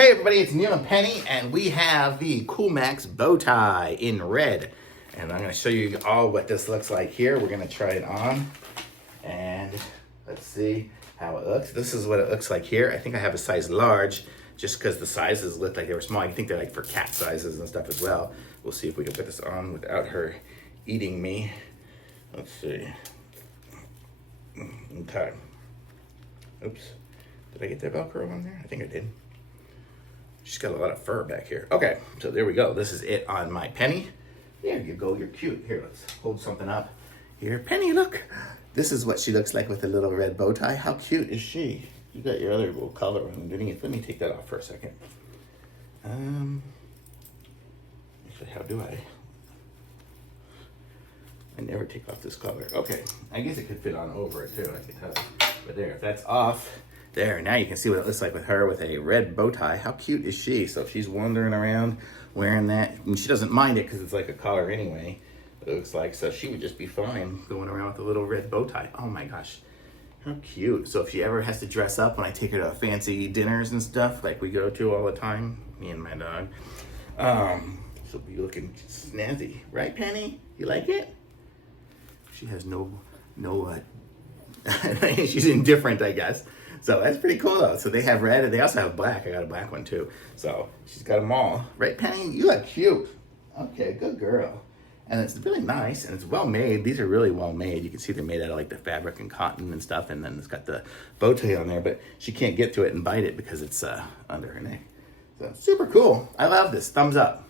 Hey everybody, it's Neil and Penny, and we have the Koolmox bow tie in red. And I'm going to show you all what this looks like here. We're going to try it on, and let's see how it looks. This is what it looks like here. I think I have a size large, just because the sizes looked like they were small. I think they're like for cat sizes and stuff as well. We'll see if we can put this on without her eating me. Let's see. Okay. Oops. Did I get that Velcro on there? I think I did. She's got a lot of fur back here. Okay, so there we go. This is it on my Penny. There you go, you're cute. Here, let's hold something up. Here, Penny, look. This is what she looks like with a little red bow tie. How cute is she? You got your other little color on underneath. Let me take that off for a second. Actually, how do I? I never take off this color. Okay, I guess it could fit on over it too, I can tell. But there, if that's off, there, now you can see what it looks like with her with a red bow tie. How cute is she? So if she's wandering around wearing that, and she doesn't mind it because it's like a collar anyway, it looks like, so she would just be fine going around with a little red bow tie. Oh my gosh, how cute. So if she ever has to dress up when I take her to fancy dinners and stuff like we go to all the time, me and my dog, she'll be looking snazzy. Right, Penny? You like it? She has no she's indifferent, I guess. So that's pretty cool though. So they have red and they also have black. I got a black one too. So she's got them all. Right, Penny? You look cute. Okay, good girl. And it's really nice and it's well made. These are really well made. You can see they're made out of like the fabric and cotton and stuff. And then it's got the bow tie on there, but she can't get to it and bite it because it's under her neck. So super cool. I love this. Thumbs up.